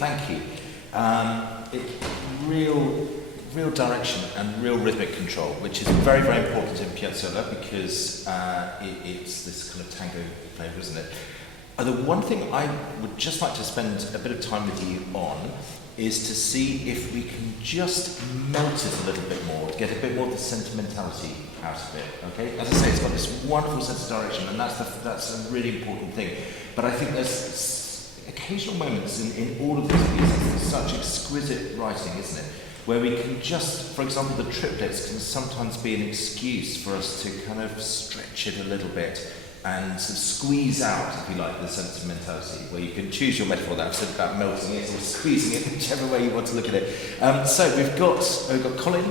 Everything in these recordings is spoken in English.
thank you. Real direction and real rhythmic control, which is very, very important in Piazzola because it's this kind of tango flavor, isn't it? The one thing I would just like to spend a bit of time with you on is to see if we can just melt it a little bit more, to get a bit more of the sentimentality out of it, okay? As I say, it's got this wonderful sense of direction, and that's a really important thing. But I think there's occasional moments in all of these pieces, there's such exquisite writing, isn't it? Where we can just, for example, the triplets can sometimes be an excuse for us to kind of stretch it a little bit and sort of squeeze out, if you like, the sentimentality, where you can choose your metaphor that I've said about melting it or squeezing it, whichever way you want to look at it. So we've got Colin,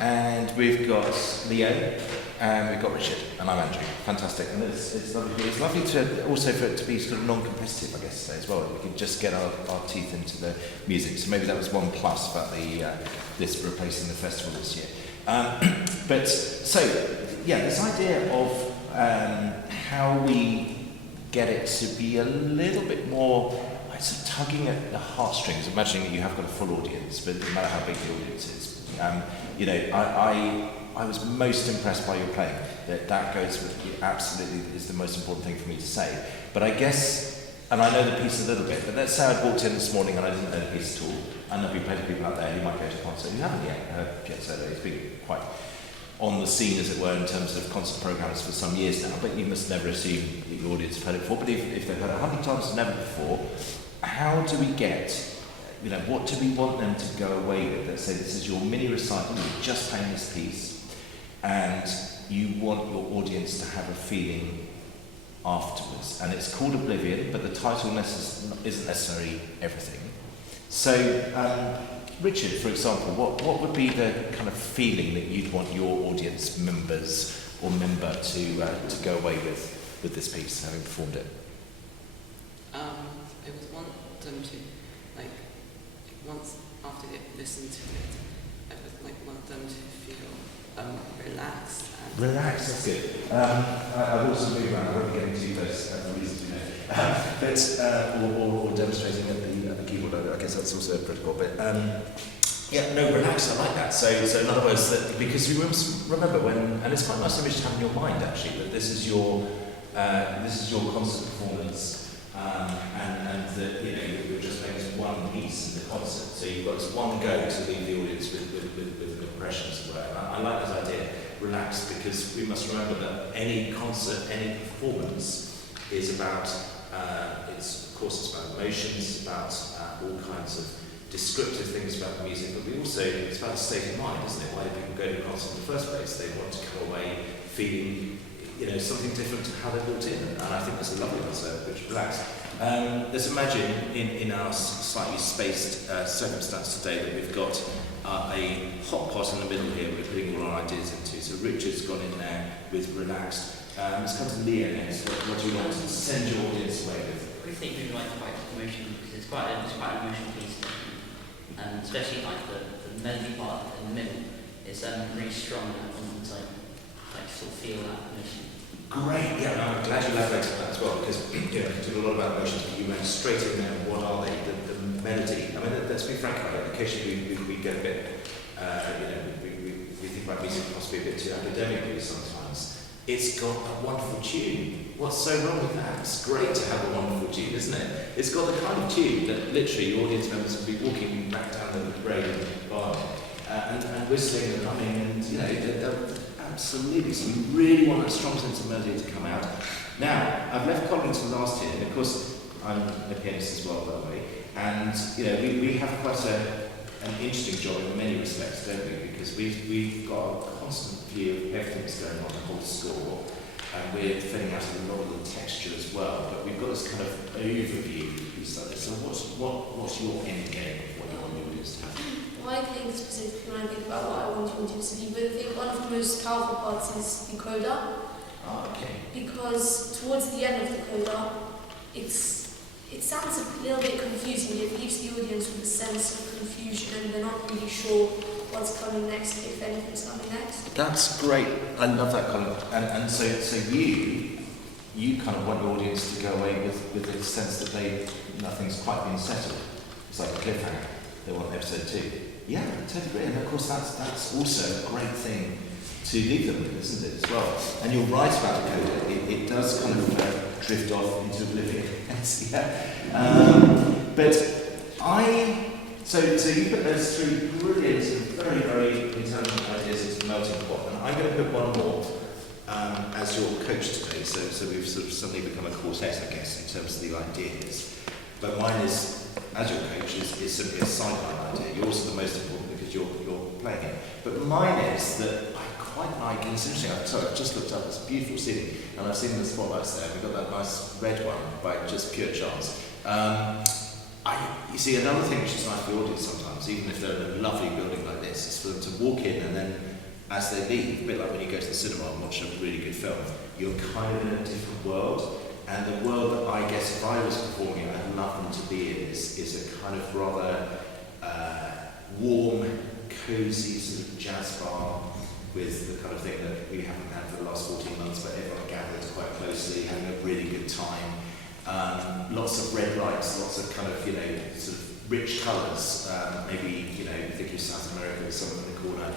and we've got Leo, and we've got Richard, and I'm Andrew. Fantastic. And it's lovely. It's lovely to also for it to be sort of non-competitive, I guess, as well. We can just get our teeth into the music. So maybe that was one plus about this replacing the festival this year. But so, yeah, this idea of how we get it to be a little bit more sort of tugging at the heartstrings, imagining that you have got a full audience, but no matter how big the audience is. I was most impressed by your playing. That goes with, absolutely is the most important thing for me to say. But I guess, and I know the piece a little bit, but let's say I'd walked in this morning and I didn't know the piece at all. I know we've plenty of people out there who might go to a concert who haven't yet heard Piazzola. It's been quite on the scene, as it were, in terms of concert programmes for some years now, but you must never assume that your audience have heard it before. But if they've heard it 100 times and never before, how do we get, what do we want them to go away with? Let's say this is your mini recital, you're just playing this piece, and you want your audience to have a feeling afterwards. And it's called Oblivion, but the title isn't necessarily everything. So, Richard, for example, what would be the kind of feeling that you'd want your audience members or member to go away with this piece, having performed it? I would want them to, once after they listen to it, I would want them to feel relaxed. Relaxed, that's good. I've also moved around, I won't be getting too close for reasons you know. Or demonstrating at the keyboard, I guess that's also critical. But relaxed, I like that. So in other words, that because you remember when, and it's quite a nice image to have in your mind actually, that this is your concert performance, and that you're just playing this one piece in the concert. So you've got this one go to leave the audience with impressions of whatever. I like this idea, relaxed, because we must remember that any concert, any performance is about, it's about emotions, it's about all kinds of descriptive things about the music, but it's about a state of mind, isn't it? Why do people go to a concert in the first place? They want to come away feeling, something different to how they walked in, and I think that's a lovely answer, which relaxed. Let's imagine in our slightly spaced circumstance today that we've got a hot pot in the middle here we're putting all our ideas into. So Richard's gone in there with relaxed. Let's come to Leo next. What do you want to send your audience away with? I think we like quite emotional because it's quite an emotional piece, especially the melody part in the middle is really strong and sort of feel that emotion. Great, yeah, and I'm glad you elaborated on that as well, because you talk a lot about emotions, but you went straight in there. What are they? The melody. I mean, let's be frank about it. Occasionally we get a bit, we think about music possibly a bit too academically sometimes. It's got a wonderful tune. What's so wrong with that? It's great to have a wonderful tune, isn't it? It's got the kind of tune that literally your audience members will be walking back down the parade in the bar and whistling and humming, and they'll absolutely. So we really want that strong sense of melody to come out. Now, I've left Colin to last year, and of course, I'm a pianist as well, by the way. And we have quite an interesting job in many respects, don't we? Because we've got a constant view of everything that's going on, the whole score, and we're filling out a lot of the texture as well. But we've got this kind of overview piece like this. So what's your end game of what you want your audience to have? Well, I think specifically when I think about what I want your audience to be, but I think one of the most powerful parts is the coda. Oh, okay. Because towards the end of the coda, it sounds a little bit confusing. It leaves the audience with a sense of confusion and they're not really sure what's coming next, if anything's coming next. That's great. I love that, Colin. And so you kind of want your audience to go away with the sense that nothing's quite been settled. It's like a cliffhanger. They want episode 2. Yeah, I totally agree. And of course, that's also a great thing to leave them with, isn't it, as well? And you're right about the coda. It does kind of drift off into oblivion. Yes, yeah. But so you put those 3 brilliant and very, very intelligent ideas into the melting pot, and I'm going to put one more as your coach today. So we've sort of suddenly become a quartet, I guess, in terms of the ideas. But mine is, as your coach, is simply a sideline idea. Yours are the most important because you're playing it. But mine is that I quite like, and it's interesting, I've just looked up this beautiful ceiling, and I've seen the spotlights there. We've got that nice red one by just pure chance. You see, another thing which is nice for the audience sometimes, even if they're in a lovely building like this, is for them to walk in and then, as they leave, a bit like when you go to the cinema and watch a really good film, you're kind of in a different world. And the world that I guess if I was performing, I'd love them to be in is a kind of rather warm, cosy sort of jazz bar with the kind of thing that we haven't had for the last 14 months, but everyone gathered quite closely, having a really good time. Lots of red lights, lots of kind of, sort of rich colours. Maybe, think of South America with someone in the corner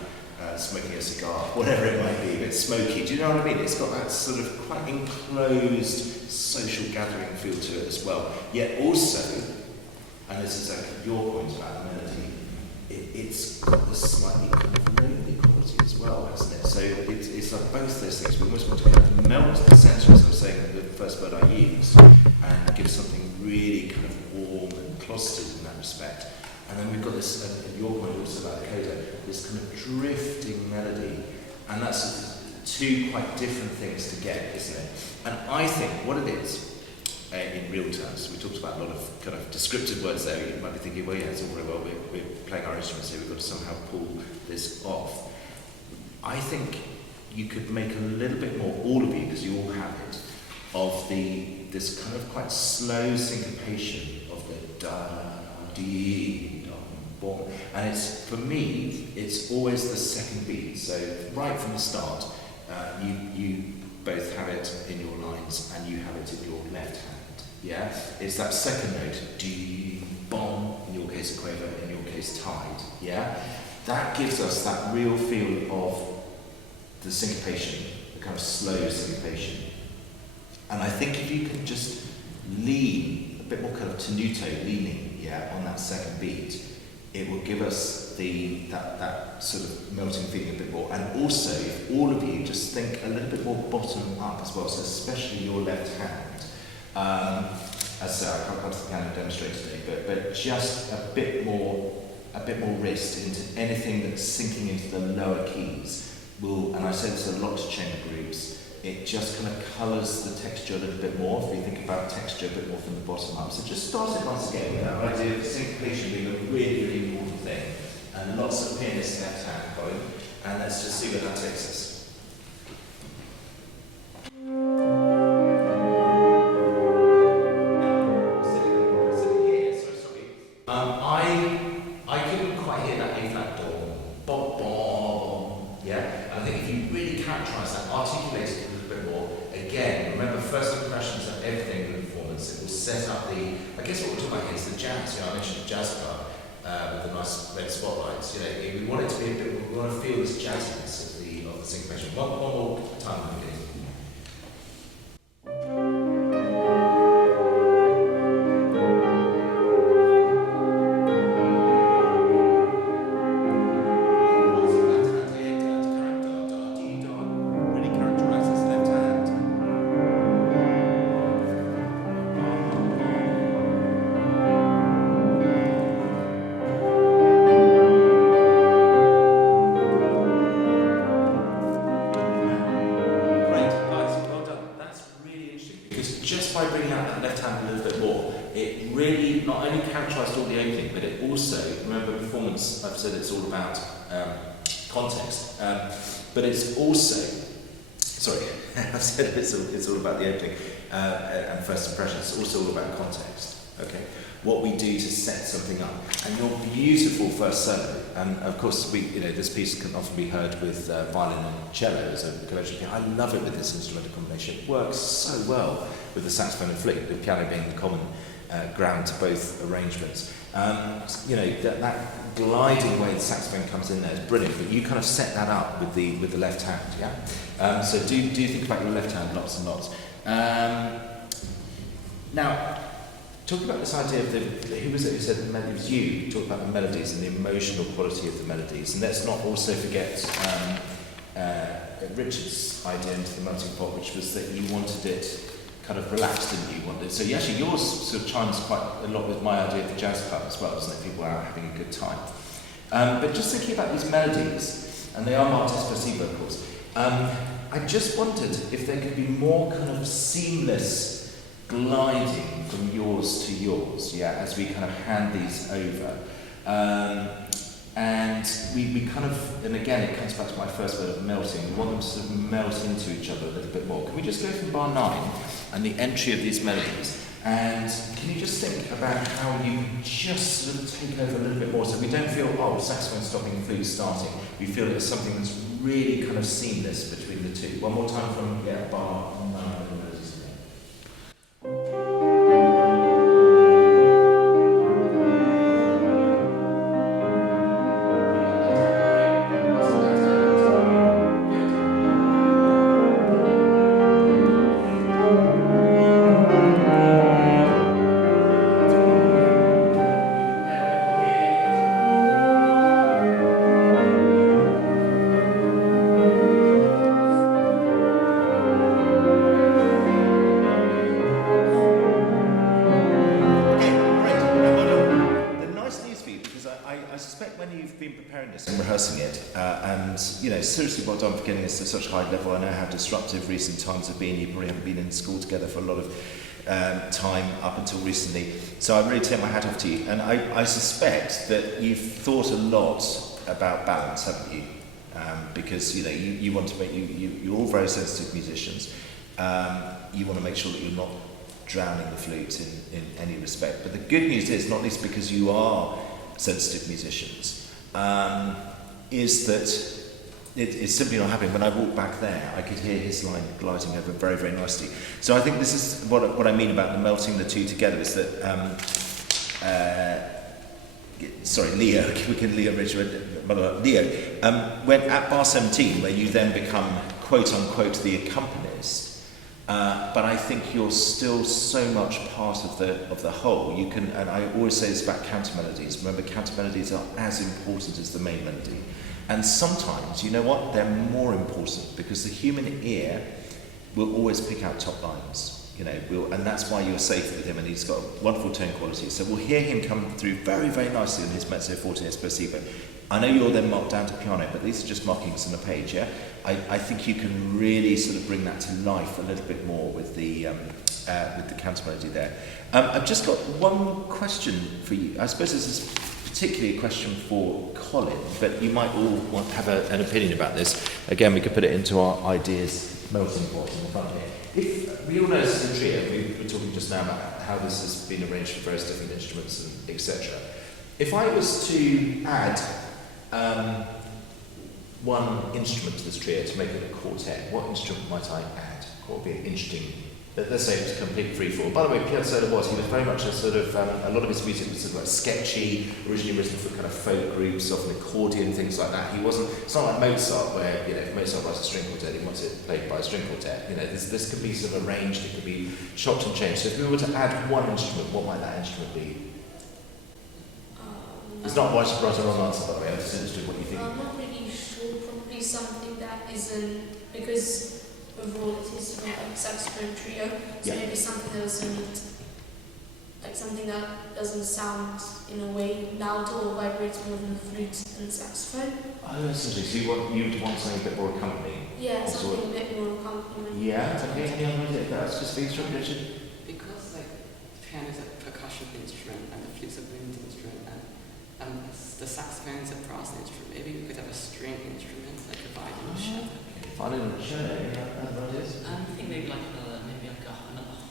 smoking a cigar, whatever it might be, a bit smoky. Do you know what I mean? It's got that sort of quite enclosed social gathering feel to it as well. Yet also, and this is your point about the melody, it's got this slightly kind of lonely quality as well, hasn't it? So it's like both those things. We almost want to kind of melt the centre, as I was saying, the first word I used, and give something really kind of warm and closeted in that respect. And then we've got this, your point also about the coda, this kind of drifting melody, and that's 2 quite different things to get, isn't it? And I think what it is, in real terms, we talked about a lot of kind of descriptive words there. You might be thinking, well, yeah, it's all very well, we're playing our instruments here, we've got to somehow pull this off. I think you could make a little bit more, all of you, because you all have it, of this kind of quite slow syncopation of the da, dee, da, bom. And it's, for me, it's always the second beat. So right from the start, you both have it in your lines and you have it in your left hand. Yeah? It's that second note, dee, bom, in your case a quaver, in your case tied. Yeah? That gives us that real feel of the syncopation, the kind of slow syncopation. And I think if you can just lean, a bit more kind of tenuto leaning, on that second beat, it will give us that sort of melting feeling a bit more. And also, if all of you just think a little bit more bottom up as well, so especially your left hand. As I say, I can't come to the piano and demonstrate today, but just a bit more wrist into anything that's sinking into the lower keys will, and I say this a lot to chamber groups, it just kind of colours the texture a little bit more, if you think about texture a bit more from the bottom up. So just start it once again with that idea of syncopation being a really, really important thing. And lots of pianists left hand, Colin, and let's just see where that takes us. I couldn't quite hear that A flat dom, bom, bom, yeah? And I think if you really characterise that, articulate it a little bit more, again, remember first impressions of everything in the performance, it will set up I guess what we're talking about here is the jazz, I mentioned the jazz club with the nice red spotlights, we want it to be a bit, we want to feel this jazziness of the syncopation. One more time, please. I've said it's all about context, but it's also, I've said it's all about the opening and first impressions. It's also all about context. Okay, what we do to set something up, and your beautiful first solo. And of course, this piece can often be heard with violin and cello as a conventional piano. I love it with this instrumental combination. It works so well with the saxophone and flute, the piano being the common ground to both arrangements. That gliding way the saxophone comes in there is brilliant, but you kind of set that up with the left hand, yeah? So do think about your left hand lots and lots. Now, talking about this idea of who was it who said it was you, talked about the melodies and the emotional quality of the melodies, and let's not also forget Richard's idea into the melting pot, which was that you wanted it kind of relaxed, didn't you? Wanted so actually yours sort of chimes quite a lot with my idea of the jazz club as well, doesn't it? People are out having a good time. But just thinking about these melodies, and they are marked as placebo, of course. I just wondered if there could be more kind of seamless gliding from yours to yours, as we kind of hand these over. And we kind of, and again, it comes back to my first word of melting. We want them to sort of melt into each other a little bit more. Can we just go from bar 9 and the entry of these melodies? And can you just think about how you can just sort of take over a little bit more so we don't feel, saxophone stopping, flute starting. We feel it's something that's really kind of seamless between the two. One more time from bar 9 and melodies again. Seriously well done for getting us to such a high level. I know how disruptive recent times have been. You probably haven't been in school together for a lot of time up until recently. So I really take my hat off to you. And I suspect that you've thought a lot about balance, haven't you? Because you want to make you're all very sensitive musicians. You want to make sure that you're not drowning the flute in any respect. But the good news is, not least because you are sensitive musicians, is that it's simply not happening. When I walked back there, I could hear his line gliding over very, very nicely. So I think this is what I mean about the melting the two together is that, Leo, we can Leo Richard, Leo, when at bar 17, where you then become quote unquote the accompanist, but I think you're still so much part of the whole. You can, and I always say this about counter melodies. Remember, counter melodies are as important as the main melody. And sometimes, you know what, they're more important because the human ear will always pick out top lines, and that's why you're safe with him, and he's got a wonderful tone quality. So we'll hear him come through very, very nicely in his mezzo forte espressivo. I know you're then marked down to piano, but these are just markings on a page, yeah? I think you can really sort of bring that to life a little bit more with the counter melody there. I've just got one question for you. I suppose this is particularly a question for Colin, but you might all want to have an opinion about this. Again, we could put it into our ideas melting pot in the front here. If we all know this is a trio, we were talking just now about how this has been arranged for various different instruments and etc. If I was to add one instrument to this trio to make it a quartet, what instrument might I add? What would be an interesting? Let's say it was complete freefall. By the way, Piazzola he was very much a sort of, a lot of his music was sort of like sketchy, originally written for kind of folk groups, often accordion, things like that. It's not like Mozart, where, if Mozart writes a string quartet, he wants it played by a string quartet. This could be sort of arranged, it could be chopped and changed. So if we were to add one instrument, what might that instrument be? It's not right or wrong answer, by the way, I'm just interested in what you think. I'm not really sure, probably something that isn't, because overall it is like a saxophone trio, so maybe something that doesn't sound in a way loud or vibrates more than the flute and the saxophone. Oh, that's interesting. So you'd want something a bit more accompanying? Yeah, something a bit more accompanying. Yeah, okay. Any other idea about a specific instrument, Richard? Because the piano is a percussion instrument and the flute's a wind instrument and the saxophone is a brass instrument, maybe we could have a string instrument like a violin or cello. Violin or cello, other ideas? I think maybe like another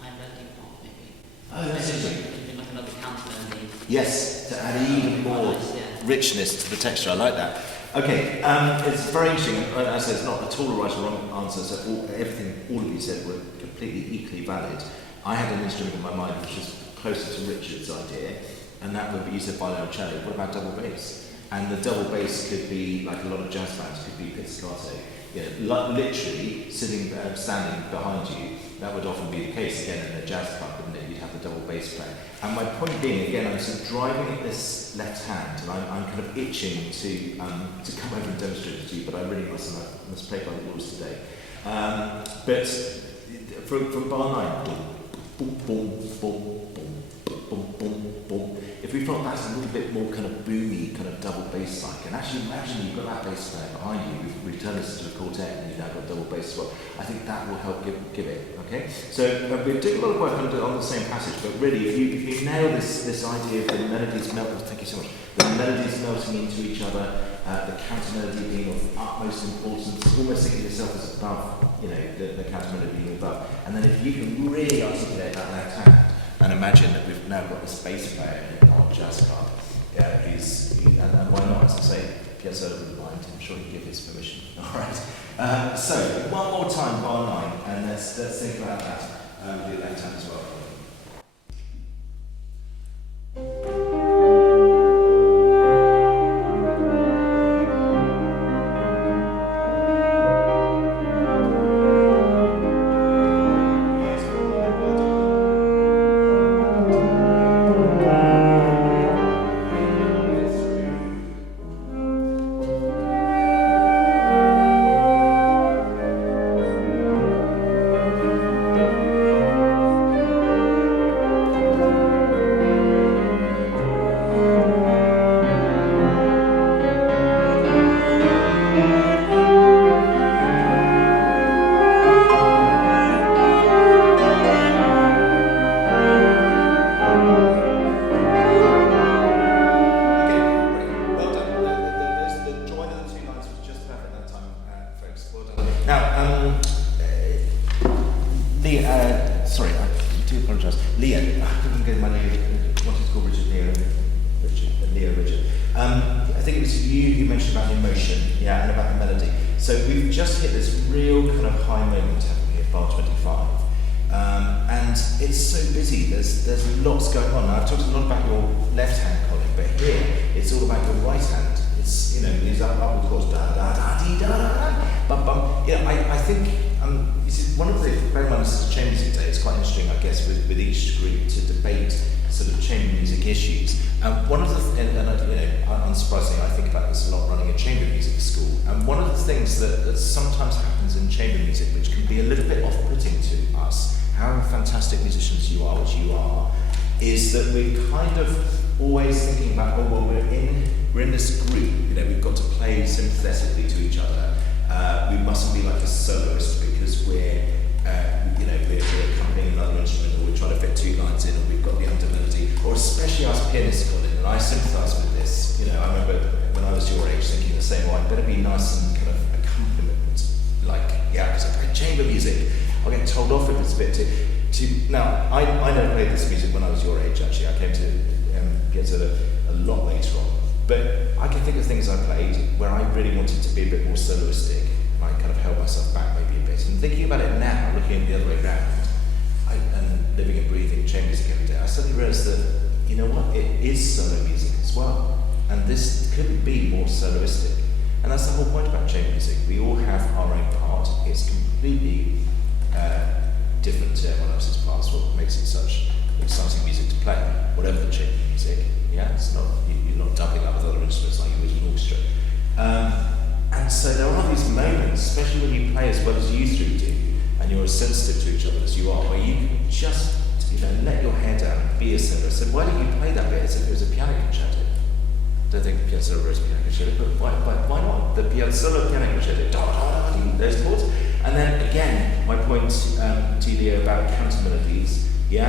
high melody part, maybe. Oh, that's interesting. Maybe like another counter melody. Yes, to add even more richness to the texture. I like that. Okay, it's very interesting. As I said, it's not at all a right or wrong answer. So everything all of you said were completely equally valid. I had an instrument in my mind which was closer to Richard's idea, and that would be, you said violoncello, what about double bass? And the double bass could be, like a lot of jazz bands, could be pizzicato. Literally standing behind you, that would often be the case, again, in a jazz club, wouldn't it? You'd have the double bass player. And my point being, again, I'm sort of driving at this left hand, and I'm kind of itching to come over and demonstrate it to you, but I really must play by the rules today. But from bar 9, boom, boom, boom, boom, boom, boom, boom. If we felt that's a little bit more kind of boomy, kind of double bass like, and actually imagine you've got that bass player behind you, we've turned this into a quartet and you've now got double bass as well. I think that will help give it, okay? So we're doing a lot of work on the same passage, but really if you nail this idea of the melodies melting, thank you so much, the melodies melting into each other, the counter melody being of utmost importance, almost thinking of yourself as above, the counter melody being above, and then if you can really articulate that left hand, and imagine that we've now got this bass player in our jazz club. And why not? As I say, Piazzola wouldn't mind. I'm sure he'd give his permission. All right. So one more time, bar 9, and let's think about that. The left hand as well. Is that we're kind of always thinking about, we're in this group, we've got to play sympathetically to each other. We mustn't be like a soloist because we're accompanying another instrument, or we're trying to fit 2 lines in, or we've got the undermelody, or especially us pianists got in, and I sympathise with this. I remember when I was your age thinking the same, I better be nice and kind of accompaniment, because I play chamber music, I'll get told off if it's a bit too. Now, I never played this music when I was your age, actually. I came to Piazzola a lot later on. But I can think of things I played where I really wanted to be a bit more soloistic, and I kind of held myself back maybe a bit. And thinking about it now, looking at the other way around, and living and breathing chamber music every day, I suddenly realised that, it is solo music as well. And this couldn't be more soloistic. And that's the whole point about chamber music. We all have our own part. It's completely different to everyone else's parts, what makes it such exciting music to play, whatever the chamber music. It's not, you're not doubling up with other instruments like you would in an orchestra. And so there are these moments, especially when you play as well as you three do, and you're as sensitive to each other as you are, where you can just let your hair down, be a soloist. So why don't you play that bit as if it was a piano concerto? I don't think Piazzola wrote a piano concerto, but why not? The Piazzola piano concerto, those chords. And then again, my point to Leo about counter melodies, you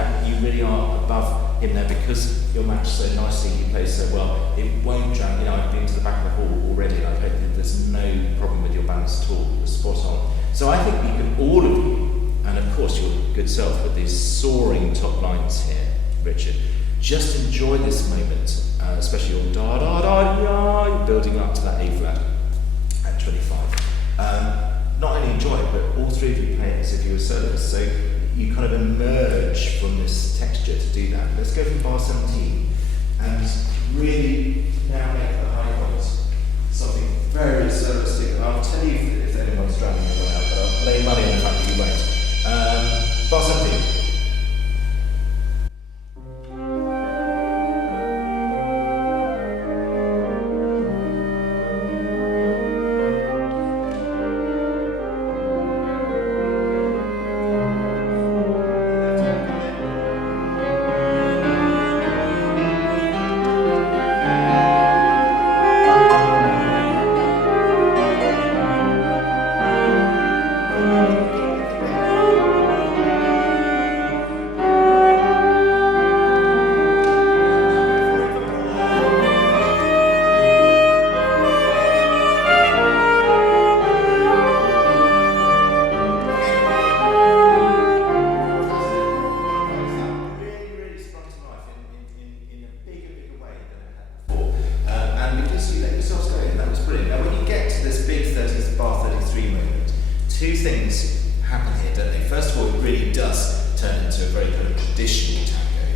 really are above him there because you're matched so nicely, you play so well, it won't drown. I've been to the back of the hall already, and I've heard that there's no problem with your balance at all, you're spot on. So I think you can, all of you, and of course your good self with these soaring top lines here, Richard, just enjoy this moment, especially your da-da-da-da, you're building up to that A flat at 25. Not only enjoy it, but all three of you play it as if you were soloists. So you kind of emerge from this texture to do that. Let's go from bar 17 and really now make the high points something very surrealistic. And I'll tell you if anyone's drowning anyone out, but I'll lay money on the fact that you won't. Bar 17. Two things happen here, don't they? First of all, it really does turn into a very kind of traditional tango.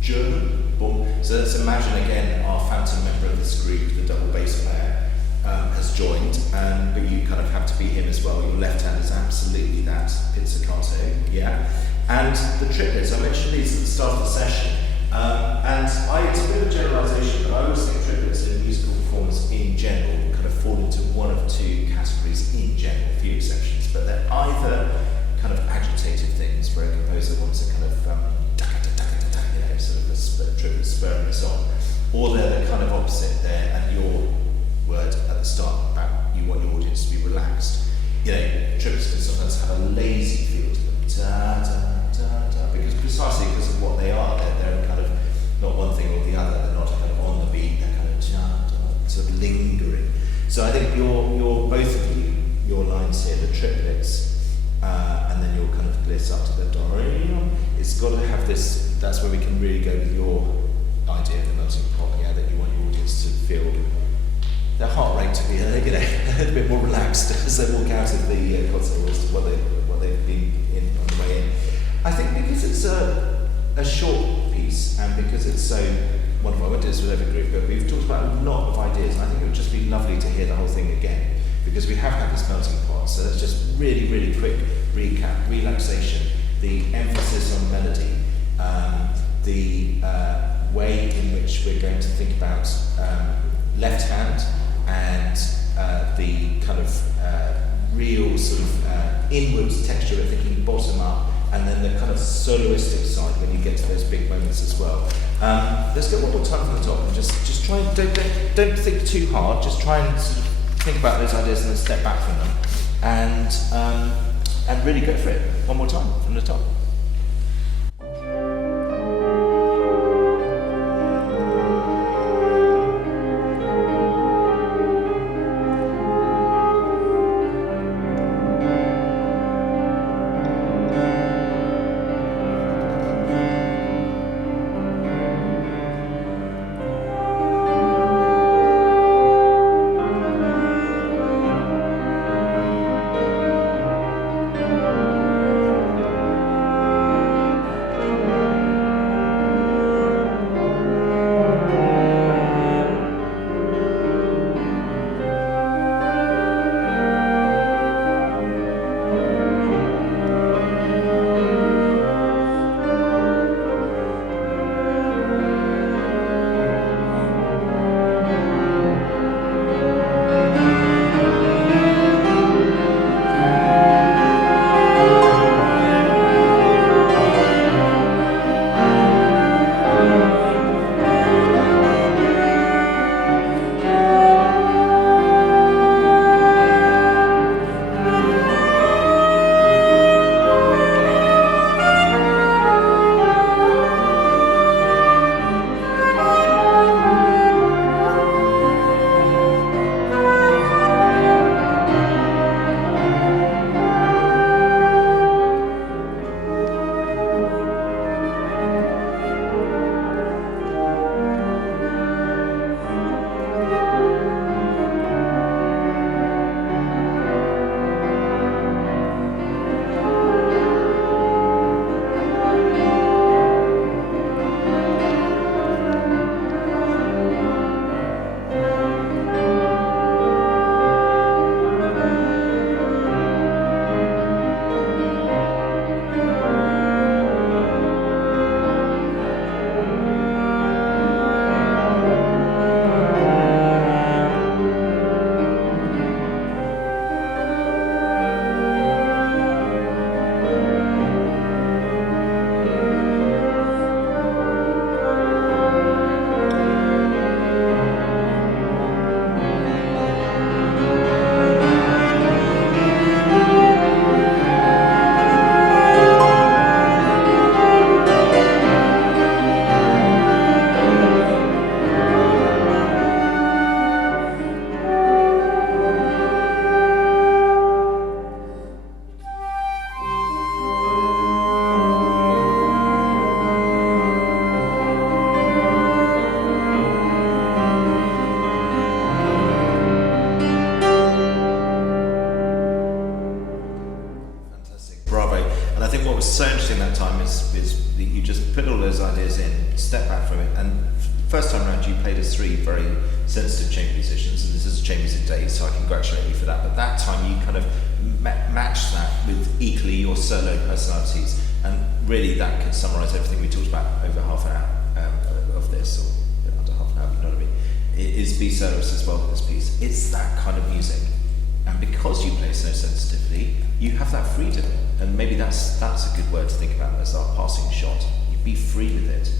German, boom. So let's imagine again our phantom member of this group, the double bass player, has joined, but you kind of have to be him as well. Your left hand is absolutely that pizzicato, yeah? And the triplets, I mentioned these at the start of the session, and it's a bit of a generalisation, but I always think triplets in musical performance in general kind of fall into one of two categories in general, a few exceptions, but they're either kind of agitated things where a composer wants a kind of sort of a triplet spurring us on, or they're the kind of opposite. They're at your word at the start about you want your audience to be relaxed. You know, triplets can sometimes have a lazy feel to them, because precisely because of what they are. They're kind of not one thing or the other. They're not kind of on the beat. They're kind of sort of lingering. So I think your both of you, your lines here, the triplets, and then your kind of bliss up to the do. It's got to have this. That's where we can really go with your idea of the melting pot. Yeah, that you want your audience to feel their heart rate to be a little bit more relaxed as they walk out of the concert as to what they've been in on the way in. I think because it's a short piece and because it's so wonderful, I won't do this with every group, but we've talked about a lot of ideas, and I think it would just be lovely to hear the whole thing again, because we have had this melting pot. So let's just really, really quick recap: relaxation, the emphasis on melody, the way in which we're going to think about left hand, and the kind of real sort of inwards texture of thinking bottom up, and then the kind of soloistic side when you get to those big moments as well. Let's go one more time from the top and just try and don't think too hard. Just try and sort of think about those ideas and then step back from them, and really go for it. One more time from the top. think what was so interesting that time is that you just put all those ideas in, step back from it, and first time around you played us three very sensitive chamber musicians, and this is chamber music days, so I congratulate you for that. But that time you kind of matched that with equally your solo personalities, and really that could summarise everything we talked about over half an hour of this, or under half an hour, you know what I mean. It is be soloist as well with this piece. It's that kind of music, and because you play so sensitively, you have that freedom, and maybe that's a good word to think about as our passing shot. You be free with it.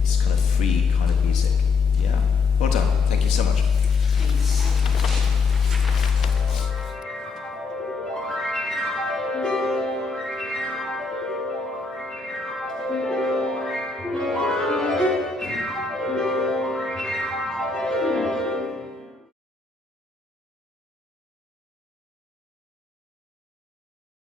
It's kind of free kind of music. Yeah. Well done. Thank you so much. Thanks.